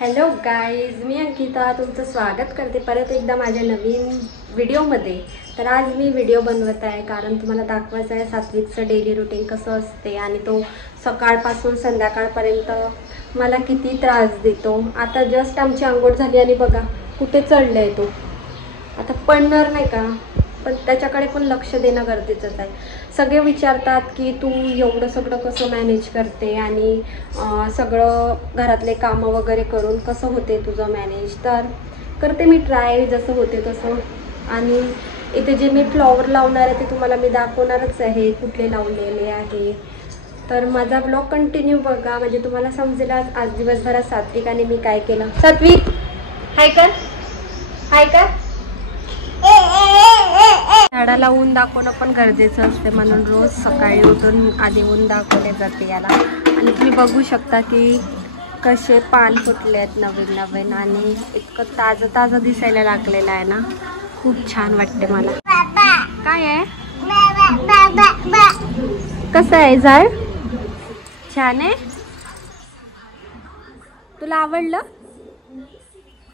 Hello guys, मी अंकिता तुमचं स्वागत करते परत एकदा माझ्या नवीन व्हिडिओमध्ये। तर आज मी व्हिडिओ बनवत आहे कारण तुम्हाला दाखवायचं आहे सात्विकचं डेली रुटीन कसं असते आणि तो सकाळपासून संध्याकाळपर्यंत मला किती त्रास देतो। आता जस्ट आमची अंघोळ झाली आणि बघा कुठे चढलाय तो। आता पडणार नाही का, पण त्याच्याकडे पण लक्ष देणं गरजेचंच आहे। सगळे विचारतात की तू एवढं सगळं कसं मॅनेज करते आणि सगळं घरातले कामं वगैरे करून कसं होते तुझं मॅनेज। तर करते मी ट्राय जसं होते तसं। आणि इथे जे मी फ्लॉवर लावणार आहे ते तुम्हाला मी दाखवणारच आहे कुठले लावलेले आहे। तर माझा ब्लॉग कंटिन्यू बघा म्हणजे तुम्हाला समजेल आज दिवसभरात सात्विक आणि मी काय केलं। सात्विक हाय कर, हाय कर। झाडाला ऊन दाखवणं पण गरजेचं असते म्हणून रोज सकाळी उठून आधी ऊन दाखवले जाते याला। आणि तुम्ही बघू शकता की कसे पान फुटले आहेत नवीन नवीन आणि इतकं ताजं ताजं दिसायला लागलेलं आहे ना, खूप छान वाटते मला। काय आहे, कसं आहे झाड, छान आहे, तुला आवडलं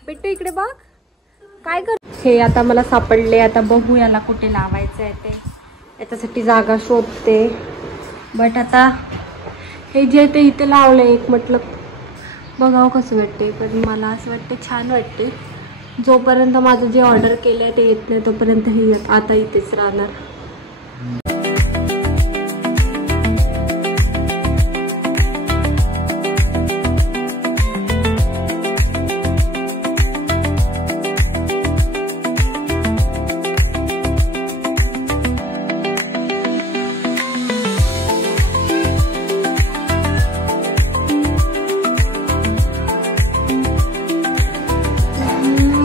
बेटू? इकडे बघ काय कर। हे आता मला सापडले, आता बघू याला कुठे लावायचं आहे ते, याच्यासाठी जागा शोधते। बट आता हे जे ते इथे लावलं एक म्हटलं बघावं कसं वाटते, पण मला असं वाटते छान वाटते। जोपर्यंत माझं जे ऑर्डर केलं आहे ते येत नाही तोपर्यंत हे आता इथेच राहणार।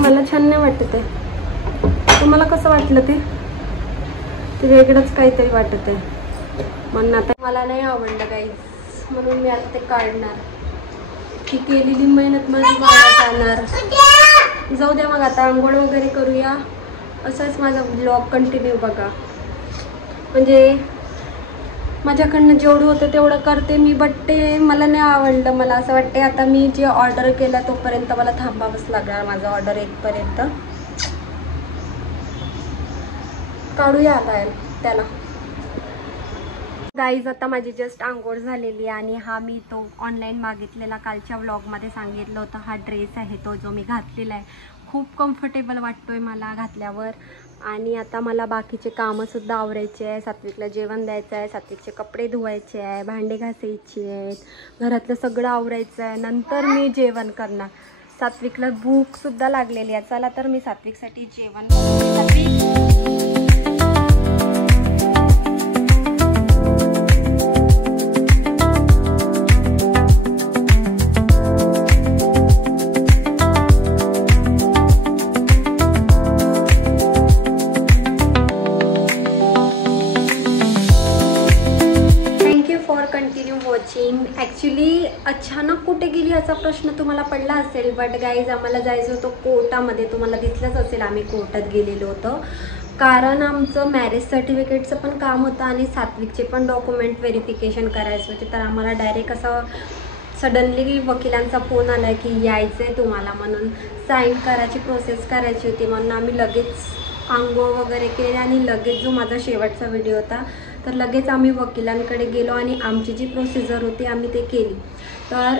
मला छान नाही वाटत आहे, तुम्हाला कसं वाटलं ते वेगळंच काहीतरी वाटत आहे म्हणून आता मला नाही आवडलं गाईस, म्हणून मी आता ते काढणार। ती केलेली मेहनत माझी वाया जाणार। जाऊ द्या मग, आता आंघोळ वगैरे करूया। असंच माझा ब्लॉग कंटिन्यू बघा, म्हणजे माझ्याकडनं जेवढं होतं तेवढं करते मी। बट ते मला नाही आवडलं, मला असं वाटते आता मी जे ऑर्डर केलं तोपर्यंत मला थांबावंच लागणार, माझं ऑर्डर येईपर्यंत। काढूया आता त्याला। गाईज आता माझी जस्ट आंघोळ झालेली आणि हा मी तो ऑनलाईन मागितलेला कालच्या व्लॉगमध्ये सांगितलं होतं हा ड्रेस आहे तो, जो मी घातलेला आहे। खूप कम्फर्टेबल वाटतोय मला घातल्यावर। आणि आता मला बाकीचे कामंसुद्धा आवरायचे आहे, सात्विकला जेवण द्यायचं आहे, सात्विकचे कपडे धुवायचे आहे, भांडे घासायचे आहेत, घरातलं सगळं आवरायचं आहे, नंतर मी जेवण करणार। सात्विकला भूकसुद्धा लागलेली आहे। चला तर मी सात्विकसाठी जेवण बनवते। ॲक्च्युली अचानक कुठे गेली याचा प्रश्न तुम्हाला पडला असेल, बट गाईज आम्हाला जायचं होतं कोर्टामध्ये। तुम्हाला दिसलंच असेल आम्ही कोर्टात गेलेलो होतो, कारण आमचं मॅरेज सर्टिफिकेटचं पण काम होतं आणि सात्विकचे पण डॉक्युमेंट व्हेरिफिकेशन करायचे होते। तर आम्हाला डायरेक्ट असं सडनली वकिलांचा फोन आला की यायचं आहे तुम्हाला, म्हणून साईन करायची प्रोसेस करायची होती। म्हणून आम्ही लगेच आंघोळ वगैरे केले आणि लगेच जो माझा शेवटचा व्हिडिओ होता तर लगेच आम्ही वकिलांकडे गेलो आणि आमची जी प्रोसिजर होती आम्ही ते केली। तर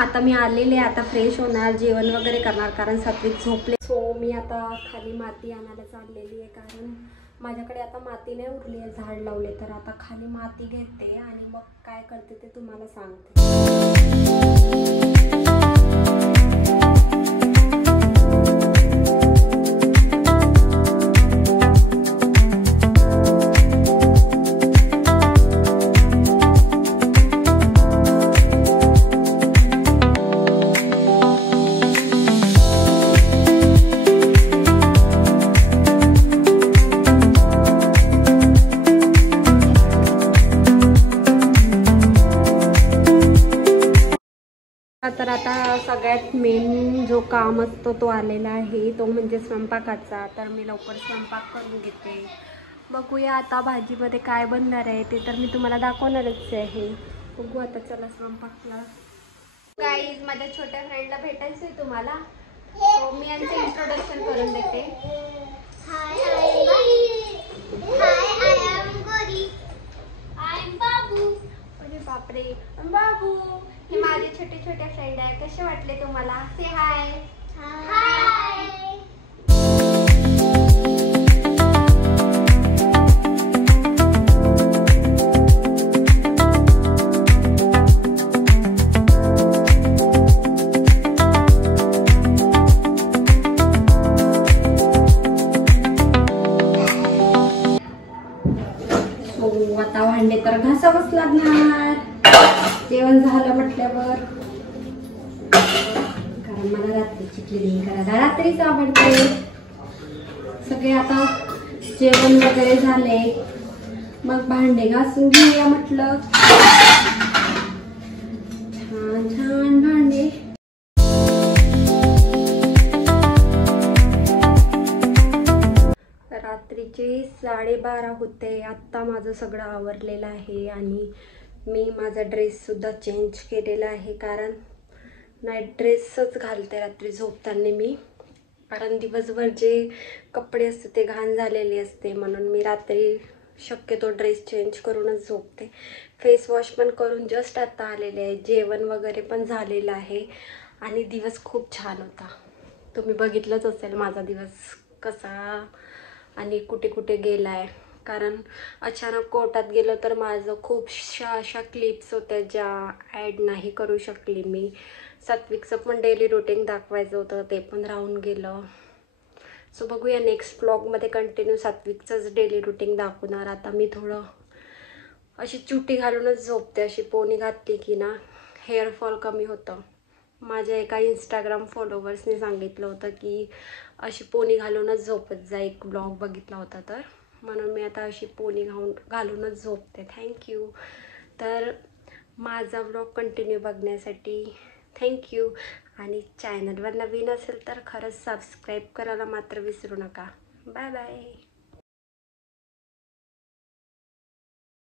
आता मी आलेले, आता फ्रेश होणार, जेवण वगैरे करणार कारण सात्विक झोपले। सो मी आता खाली माती आणायला चाललेली आहे कारण माझ्याकडे आता माती नाही उरली आहे, झाड लावले। तर आता खाली माती घेते आणि मग काय करते ते तुम्हाला सांगते। तर आता सगळ्यात मेन जो काम असतो तो आलेला आहे, तो म्हणजे स्वयंपाकाचा। तर मी लवकर स्वयंपाक करून घेते। बघूया आता भाजीमध्ये काय बनणार आहे ते तर मी तुम्हाला दाखवणारच आहे। बघू आता, चला स्वयंपाकला गाईज, माझ्या छोट्या फ्रेंडला भेटायचंय तुम्हाला, so मी यांचं इंट्रोडक्शन करून देते. हाय, I am Gori. I am बाबू. अरे बापरे, बाबू. हे माझे छोटे छोटे फ्रेंड आहे. कसे वाटले तुम्हाला? से हाय. हाय. आता भांडे तर घासावंच लागणार जेवण झालं म्हटल्यावर, कारण मला रात्रीची क्लिनिंग करायला रात्रीच आवडते. सगळे आता जेवण वगैरे झाले, मग भांडे घासून घेऊया म्हटलं. छान छान भांडे. रात्रीचे 12:30 होते. आत्ता माझं सगळं आवरलेलं आहे आणि मी माझा ड्रेससुद्धा चेंज केलेला आहे, कारण नाईट ड्रेसच घालते रात्री झोपताना मी, कारण दिवसभर जे कपडे असते ते घाण झालेले असते, म्हणून मी रात्री शक्यतो ड्रेस चेंज करूनच झोपते. फेस वॉश पण करून जस्ट आता आलेले आहे. जेवण वगैरे पण झालेलं आहे आणि दिवस खूप छान होता. तुम्ही बघितलंच असेल माझा दिवस कसा आणि कुठे कुठे गेला आहे, कारण अचानक कोर्टात गेलं तर माझं खूपशा अशा क्लिप्स होत्या ज्या ॲड नाही करू शकली मी. सात्विकचं पण डेली रुटीन दाखवायचं होतं, ते पण राहून गेलं. सो बघूया नेक्स्ट ब्लॉगमध्ये कंटिन्यू सात्विकचंच डेली रुटीन दाखवणार. आता मी थोडं अशी चुटी घालूनच झोपते. अशी पोनी घातली की ना हेअरफॉल कमी होतं. माझ्या एका इंस्टाग्राम फॉलोवर्सने सांगितलं होतं की अशी पोनी घालूनच झोपत जा, एक ब्लॉग बघितला होता तर, म्हणून मी आता अशी पोनी घालूनच झोपते. थँक्यू. तर माझा ब्लॉग कंटिन्यू बघण्यासाठी थँक्यू. आणि चॅनलवर नवीन असेल तर खरंच सबस्क्राईब करायला मात्र विसरू नका. Bye bye.